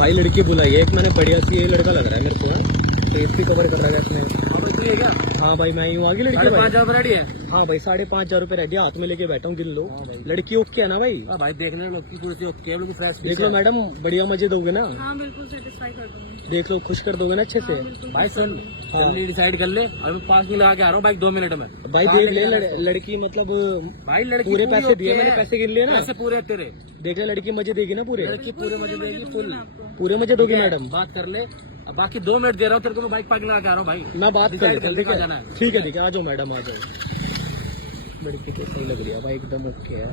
भाई लड़की बुलाई है एक, मैंने बढ़िया सी, ये लड़का लग रहा है मेरे को, फेस भी कवर कर रहा है इसने। हाँ भाई मैं यूँ आगे लड़की 5,500 रेडी है। हाँ भाई 5,500 रुपए रेडी हाथ में लेके बैठा हूँ, गिन लो। लड़की ओके है ना भाई? हाँ भाई देखने लोग की कुर्सी ओके है, बिल्कुल फ्रेश। देख लो मैडम, बढ़िया मजे दोगे ना? हाँ बिल्कुल सेटिस्फाई कर दूंगी। देख लो खुश कर दोगे ना अच्छे से? भाई सुन, जल्दी डिसाइड कर ले, और मैं 5 मिनट लगा के आ रहा हूँ बाइक 2 मिनट में। भाई देख ले लड़की मतलब भाई लड़की पूरे पैसे दिए मैंने, पैसे गिन लिए ना? पैसे पूरे तेरे। देख ले लड़की मजे देगी ना पूरे? लड़की पूरे मजे देगी, फुल पूरे मजे दोगी मैडम? बात कर ले, अब बाकी 2 मिनट दे रहा हूँ तेरे को, मैं बाइक पार्क लगा के आ रहा हूँ भाई। मैं बात कर लेता हूँ, ठीक है? जाना है। ठीक है आ जाओ मैडम, आ जाओ। लड़की तो सही लग रही है भाई, एकदम ओके है।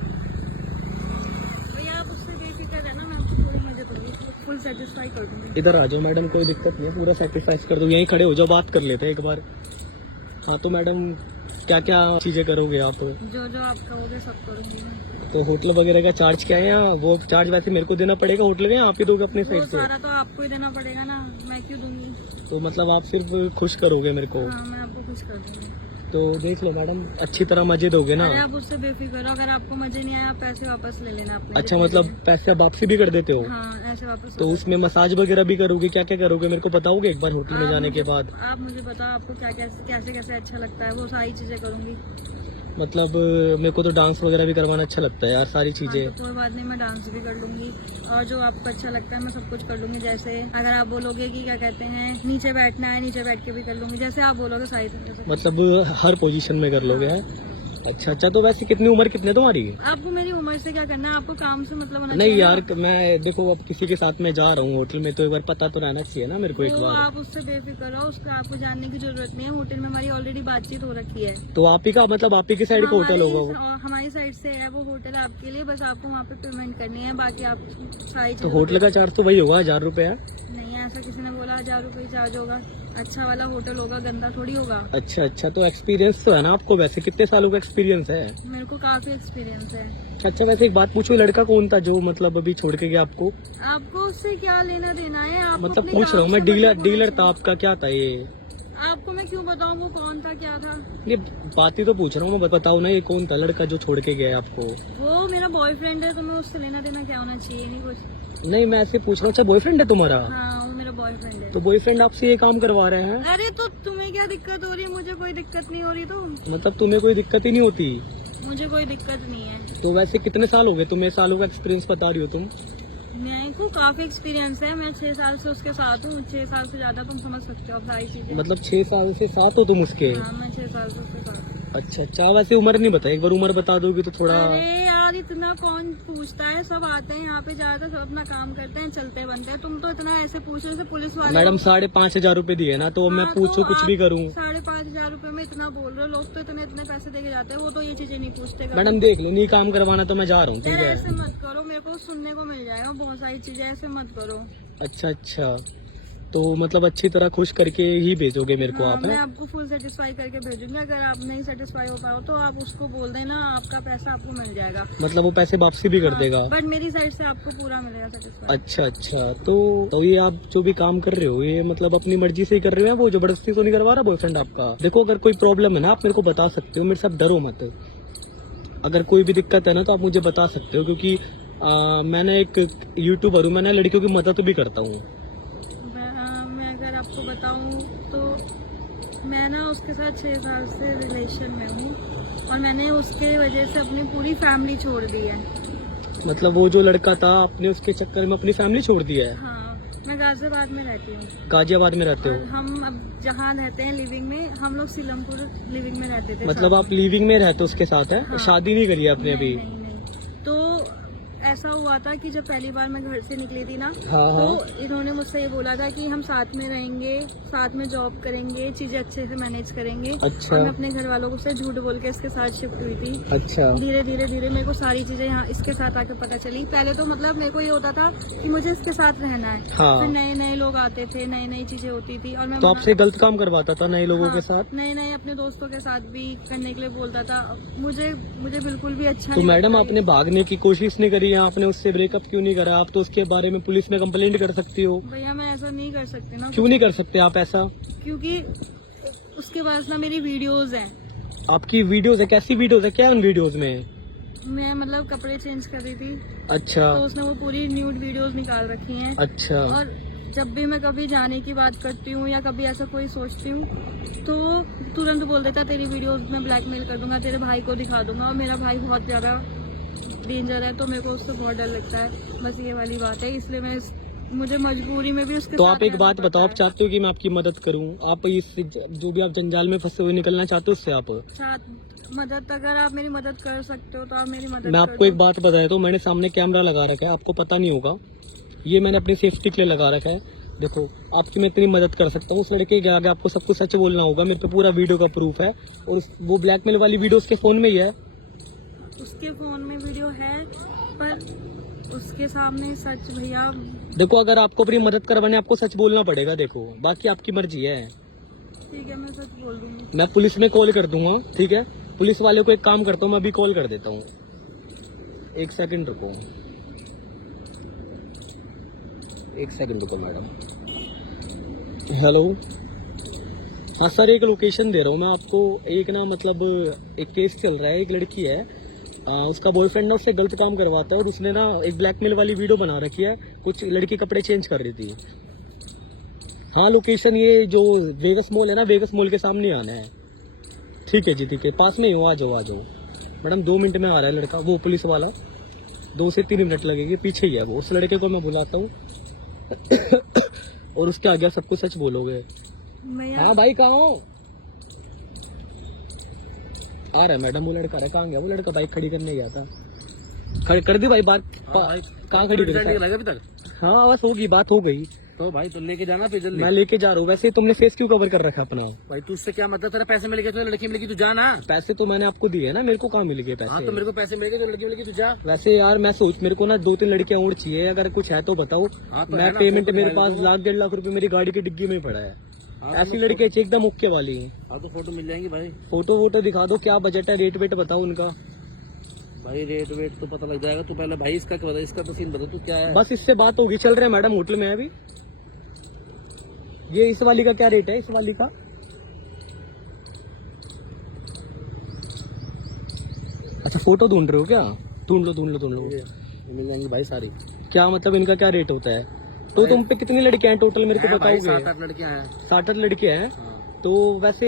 भैया आप उससे बेफिक्र रहना, मैं आपको थोड़ी मजे दूंगी, फुल सेटिस्फाई कर दूंगी। इधर आ जाओ मैडम, कोई दिक्कत नहीं है, पूरा सेक्रीफाइस कर दो। यहीं खड़े हो जाओ, बात कर लेते हैं एक बार। हाँ तो मैडम क्या क्या चीजें करोगे आप? जो जो आप कहोगे सब करूंगी मैं। तो होटल वगैरह का चार्ज क्या है? या वो चार्ज वैसे मेरे को देना पड़ेगा होटल का, या आप ही दोगे अपने वो साइड से? सारा तो आपको ही देना पड़ेगा ना, मैं क्यों दूंगी? तो मतलब आप सिर्फ खुश करोगे मेरे को? हाँ मैं आपको खुश कर दूंगी। तो देख लो मैडम, अच्छी तरह मजे दोगे ना? अरे आप उससे बेफिक्र हो, अगर आपको मजे नहीं आया आप पैसे वापस ले लेना अपने। अच्छा मतलब पैसे वापसी भी कर देते हो? हाँ ऐसे वापस। तो उसमें मसाज वगैरह भी करोगे? क्या क्या करोगे मेरे को बताओगे एक बार होटल में जाने के बाद? आप मुझे बताओ आपको क्या कैसे कैसे अच्छा लगता है, वो सारी चीजें करूंगी। मतलब मेरे को तो डांस वगैरह भी करवाना अच्छा लगता है यार, सारी चीजें। हाँ, तो कोई बात नहीं, मैं डांस भी कर लूंगी, और जो आपको अच्छा लगता है मैं सब कुछ कर लूंगी। जैसे अगर आप बोलोगे कि क्या कहते हैं नीचे बैठना है, नीचे बैठ के भी कर लूंगी, जैसे आप बोलोगे सारी तरीके से। मतलब हर पोजीशन में कर लोगे हैं? अच्छा अच्छा, तो वैसे कितनी उम्र कितने तुम्हारी? आपको मेरी उम्र से क्या करना है, आपको काम से मतलब होना नहीं चाहिए यार, ना। मैं देखो अब किसी के साथ में जा रहा हूँ होटल में, तो एक बार पता तो रहना चाहिए ना मेरे को एक तो बार। आप उससे बेफिक्र हो, उसका आपको जानने की जरूरत नहीं है। होटल में हमारी ऑलरेडी बातचीत हो रखी है। तो आप ही का मतलब आप ही की साइड का होटल होगा वो? हमारी साइड से है वो होटल आपके लिए, बस आपको वहाँ पे पेमेंट करनी है, बाकी आप सारी तो चीज़ें- होटल का चार्ज तो वही होगा 1,000 रुपया? नहीं ऐसा किसी ने बोला 1,000 रुपये चार्ज होगा। अच्छा वाला होटल होगा, गंदा थोड़ी होगा। अच्छा अच्छा, तो एक्सपीरियंस तो है ना आपको? वैसे कितने सालों का एक्सपीरियंस है? मेरे को काफी एक्सपीरियंस है। अच्छा वैसे एक बात पूछो, लड़का कौन था जो मतलब अभी छोड़ के गया आपको? आपको उससे क्या लेना देना है? आपको मतलब अपने पूछ रहा हूँ काम मैं, से मतलब डीलर होना था आपका, क्या था ये? चाहिए। आपको मैं क्यों बताऊँ वो कौन था क्या था? ये बात ही तो पूछ रहा हूँ मैं, बताओ ना ये कौन था लड़का जो छोड़ के गया आपको? वो मेरा बॉयफ्रेंड है, तो मैं उससे लेना देना क्या होना चाहिए? नहीं कुछ। नहीं मैं ऐसे पूछ रहा हूँ। अच्छा बॉयफ्रेंड है तुम्हारा? हाँ वो मेरा बॉयफ्रेंड है। तो बॉयफ्रेंड आपसे ये काम करवा रहे हैं? अरे तो तुम्हें क्या दिक्कत हो रही है? मुझे कोई दिक्कत नहीं हो रही। तो मतलब तुम्हें कोई दिक्कत ही नहीं होती? मुझे कोई दिक्कत नहीं है। तो वैसे कितने साल हो गए तुम्हें? सालों का एक्सपीरियंस बता रही हो तुम? मेरे को काफी एक्सपीरियंस है, मैं 6 साल से उसके साथ हूँ। 6 साल से ज्यादा तुम समझ सकते हो अब सारी चीजें। मतलब 6 साल से साथ हो तुम उसके? हाँ मैं 6 साल से उसके साथ हूँ। अच्छा अच्छा, वैसे उम्र नहीं बताई, एक बार उम्र बता दोगी तो थोड़ा। अरे यार इतना कौन पूछता है, सब आते हैं यहाँ पे ज्यादातर, सब अपना काम करते हैं, चलते बनते हैं। तुम तो इतना ऐसे पूछ रहे हो जैसे पुलिस वाले। मैडम 5,500 रुपए दिए ना, तो मैं हाँ, पूछूं तो कुछ भी करूं? 5,500 रुपए में इतना बोल रहे हो, लोग तो इतने पैसे देके जाते हैं, वो तो ये चीजें नहीं पूछते कभी। मैडम देख लो, नहीं काम करवाना तो मैं जा रहा हूँ, ठीक यार है? ऐसे मत करो, मेरे को सुनने को मिल जाएगा बहुत सारी चीजें, ऐसे मत करो। अच्छा अच्छा, तो मतलब अच्छी तरह खुश करके ही भेजोगे मेरे को हाँ, आप? मैं हैं? आपको फुल सेटिस्फाई करके भेजूंगी। अगर आप नहीं सेटिस्फाई हो पाओ तो आप उसको बोल देना, आपका पैसा आपको मिल जाएगा। मतलब वो पैसे वापसी भी कर देगा? बट मेरी साइड से आपको पूरा मिलेगा सेटिस्फाई। अच्छा अच्छा, तो ये आप जो भी काम कर रहे हो ये मतलब अपनी मर्जी से ही कर रहे हो, वो जबरदस्ती तो नहीं करवा रहा बॉयफ्रेंड आपका? देखो अगर कोई प्रॉब्लम है ना आप मेरे को बता सकते हो, मेरे साथ डरो मत। अगर कोई भी दिक्कत है ना तो आप मुझे बता सकते हो, क्योंकि मैंने एक यूट्यूबर हूँ, मैंने लड़कियों की मदद भी करता हूँ। मैं अगर आपको बताऊं तो मैं ना उसके साथ 6 साल से रिलेशन में हूँ, और मैंने उसके वजह से अपनी पूरी फैमिली छोड़ दी है। मतलब वो जो लड़का था आपने उसके चक्कर में अपनी फैमिली छोड़ दी है? हाँ मैं गाजियाबाद में रहती हूँ। गाजियाबाद में रहते और हो? हम अब जहाँ रहते हैं लिविंग में, हम लोग सीलमपुर लिविंग में रहते थे। मतलब आप लिविंग में रहते हो उसके साथ है? हाँ। शादी नहीं करी है आपने अभी? नहीं। तो ऐसा हुआ था कि जब पहली बार मैं घर से निकली थी ना, हाँ, तो इन्होंने मुझसे ये बोला था कि हम साथ में रहेंगे, साथ में जॉब करेंगे, चीजें अच्छे से मैनेज करेंगे। अच्छा। और मैं अपने घर वालों को से झूठ बोल के इसके साथ शिफ्ट हुई थी। अच्छा। धीरे धीरे मेरे को सारी चीजें यहाँ इसके साथ आके पता चली। पहले तो मतलब मेरे को ये होता था कि मुझे इसके साथ रहना है। हाँ। फिर नए लोग आते थे, नई चीजें होती थी, और मैं तो आपसे गलत काम करवाता था नए लोगों के साथ? नए अपने दोस्तों के साथ भी करने के लिए बोलता था। मुझे बिल्कुल भी अच्छा तो नहीं मैडम लगता आपने भागने की कोशिश नहीं करी? आपने उससे ब्रेकअप क्यों नहीं करा? आप तो उसके बारे में पुलिस में कंप्लेंट कर सकती हो। भैया मैं ऐसा नहीं कर सकती ना। क्यों नहीं कर सकते आप ऐसा? क्योंकि उसके पास ना मेरी वीडियोस हैं। आपकी वीडियोस है? कैसी वीडियोस है? क्या उन वीडियोस में? मैं मतलब कपड़े चेंज कर रही थी, अच्छा तो उसने वो पूरी न्यूड वीडियोस निकाल रखी हैं। अच्छा और जब भी मैं कभी जाने की बात करती हूँ या कभी ऐसा कोई सोचती हूँ तो तुरंत बोल देता तेरी वीडियोस में ब्लैकमेल कर दूंगा, तेरे भाई को दिखा दूंगा। और मेरा भाई बहुत ज़्यादा डेंजर है, तो मेरे को उससे बहुत डर लगता है। बस ये वाली बात है, इसलिए मुझे मजबूरी में भी उसके तो साथ आप एक रहना बात पड़ता बताओ, आप है। चाहते हो कि मैं आपकी मदद करूं? आप इस जो भी आप जंजाल में फंसे हुए निकलना चाहते हो उससे आप? मदद, अगर आप मेरी मदद कर सकते हो तो आप मेरी मदद मैं आपको एक बात बता देता हूँ, मैंने सामने कैमरा लगा रखा है, आपको पता नहीं होगा, ये मैंने अपनी सेफ्टी के लिए लगा रखा है। देखो आपकी मैं इतनी मदद कर सकता हूँ, उस लड़के के आगे आपको सब कुछ सच बोलना होगा, मेरे पे पूरा वीडियो का प्रूफ है। और वो ब्लैकमेल वाली वीडियो उसके फोन में ही है। उसके फोन में वीडियो है, पर उसके सामने सच भैया। देखो अगर आपको अपनी मदद करवाने आपको सच बोलना पड़ेगा, देखो बाकी आपकी मर्जी है। ठीक है, मैं सच बोल दूंगी। मैं पुलिस में कॉल कर दूंगा, ठीक है? पुलिस वाले को एक काम करता हूँ, मैं अभी कॉल कर देता हूँ, एक सेकंड रुको, एक सेकंड रुको मैडम। हेलो, हाँ सर, एक लोकेशन दे रहा हूँ मैं आपको। एक ना मतलब एक केस चल रहा है, एक लड़की है, उसका बॉयफ्रेंड ना उससे गलत काम करवाता है और उसने ना एक ब्लैकमेल वाली वीडियो बना रखी है, कुछ लड़की कपड़े चेंज कर रही थी। हाँ लोकेशन ये जो वेगस मॉल है ना, वेगस मॉल के सामने आना है। ठीक है जी, ठीक है, पास में ही हो, आ जाओ आ जाओ मैडम, 2 मिनट में आ रहा है लड़का, वो पुलिस वाला, 2 से 3 मिनट लगेगी, पीछे ही है वो। उस लड़के को मैं बुलाता हूँ और उसके आगे सब कुछ सच बोलोगे। हाँ भाई कहाँ हो? आ रहा है मैडम, वो लड़का रहा, कहाँ गया वो लड़का? बाइक खड़ी करने गया था। खड़ी कर दी भाई बात? कहाँ खड़ी कर दी? अभी तक हाँ बस होगी, बात हो गई। तो भाई तो लेके जाना फिर जल्दी। मैं लेके जा रहा हूँ। वैसे तुमने फेस क्यों कवर कर रखा अपना? भाई तू उससे क्या मतलब, तेरा पैसे मिल गए तो लड़की मिल गई, तू जा ना। पैसे तो मैंने आपको दिए है ना, मेरे को कहाँ मिल गए हाँ पैसे? तो मेरे को पैसे मिल गए तो लड़की मिल गई, तू जा। वैसे यार मैं सोच, मेरे को ना 2-3 लड़कियां और चाहिए, अगर कुछ है तो बताओ। हाँ तो मैं पेमेंट मेरे पास 1-1.5 लाख रुपए मेरी गाड़ी की डिग्गी में पड़ा है। ऐसी लड़कियां चाहिए एकदम मुख्य वाली। हाँ तो फोटो मिल जाएंगी भाई। फोटो वोटो दिखा दो, क्या बजट है, रेट वेट बताओ उनका। भाई रेट वेट तो पता लग जाएगा, तू पहले भाई इसका क्या बता, इसका तो सीन बता तू क्या है। बस इससे बात होगी, चल रहे हैं मैडम होटल में अभी। ये इस वाली का क्या रेट है, इस वाली का? अच्छा फोटो ढूंढ रहे हो क्या? ढूंढ लो ढूंढ लो ढूंढ लो। ये मिल जाएंगी भाई सारी। क्या मतलब इनका क्या रेट होता है? तो तुम पे कितनी लड़कियां हैं टोटल मेरे को बताओगे? 7-8 लड़कियां हैं। 60 लड़कियां हैं। हाँ। तो वैसे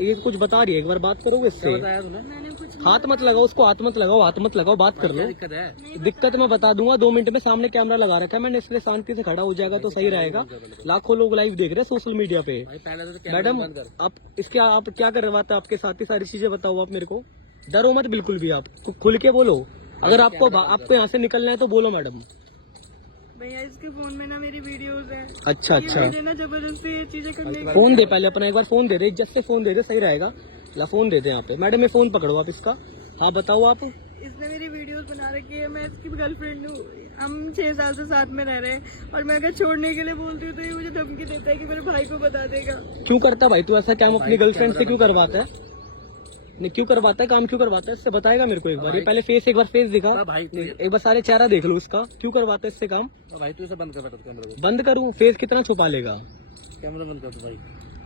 ये कुछ बता रही है, एक बार बात करोगे इससे? क्या बताया तूने? मैंने कुछ हाथ मत लगाओ उसको, हाथ मत लगाओ, हाथ मत लगाओ, बात कर क्या लो। दिक्कत है? दिक्कत मैं बता दूंगा, 2 मिनट में सामने कैमरा लगा रखा है मैंने, इसलिए शांति से खड़ा हो जाएगा तो सही रहेगा। लाखों लोग लाइव देख रहे हैं सोशल मीडिया पे। भाई पहले तो कैमरा मैडम बंद कर। आप इसके आप क्या करवाते हैं आपके साथ, ही सारी चीजें बताओ आप मेरे को। डरो मत बिल्कुल भी, आप खुल के बोलो। अगर आपको यहाँ से निकलना है तो बोलो मैडम। भैया इसके फोन में ना मेरी वीडियोस है। अच्छा अच्छा, मुझे ना जबरदस्ती ये चीजें करने की। फोन दे पहले अपना, एक बार फोन दे दे, इज्जत से फोन दे दे, सही रहेगा। ला फोन दे दे यहाँ पे। मैडम ये फोन पकड़ो आप इसका। हाँ बताओ आप। इसने मेरी वीडियोस बना रखी है, मैं इसकी गर्लफ्रेंड हूँ, हम 6 साल से साथ में रह रहे हैं, और मैं अगर छोड़ने के लिए बोलती हूँ तो ये मुझे धमकी देता है कि मेरे भाई को बता देगा। क्यों करता भाई तू ऐसा काम? अपनी गर्लफ्रेंड से क्यों करवाता है? नहीं क्यों करवाता है काम, क्यों करवाता है? इससे बताएगा मेरे को एक बार। ये पहले फेस, एक बार फेस दिखा, भाई एक बार सारे चेहरा देख लो उसका। क्यों करवाता है इससे काम? भाई तू इसे बंद कर बेटा कैमरा को। बंद करूँ? फेस कितना छुपा लेगा? कैमरा बंद कर तू भाई।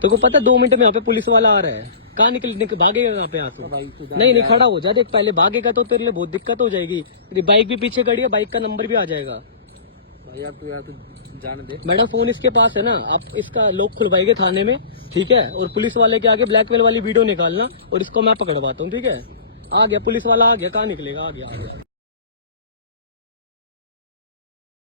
तो को पता है 2 मिनट में यहाँ पे पुलिस वाला आ रहा है। कहाँ भागेगा यहाँ पे? यहाँ तो भाई तू नहीं खड़ा हो जा, देख पहले भागेगा तो तेरे लिए बहुत दिक्कत हो जाएगी। तेरी बाइक भी पीछे खड़ी है, बाइक का नंबर भी आ जाएगा। भाई यार तू जाने दे। मैडम फोन इसके पास है ना, आप इसका लॉक खुलवाएंगे थाने में, ठीक है? और पुलिस वाले के आगे ब्लैकमेल वाली वीडियो निकालना और इसको मैं पकड़वाता हूँ, ठीक है? आ गया पुलिस वाला, आ गया, कहाँ निकलेगा? आ गया।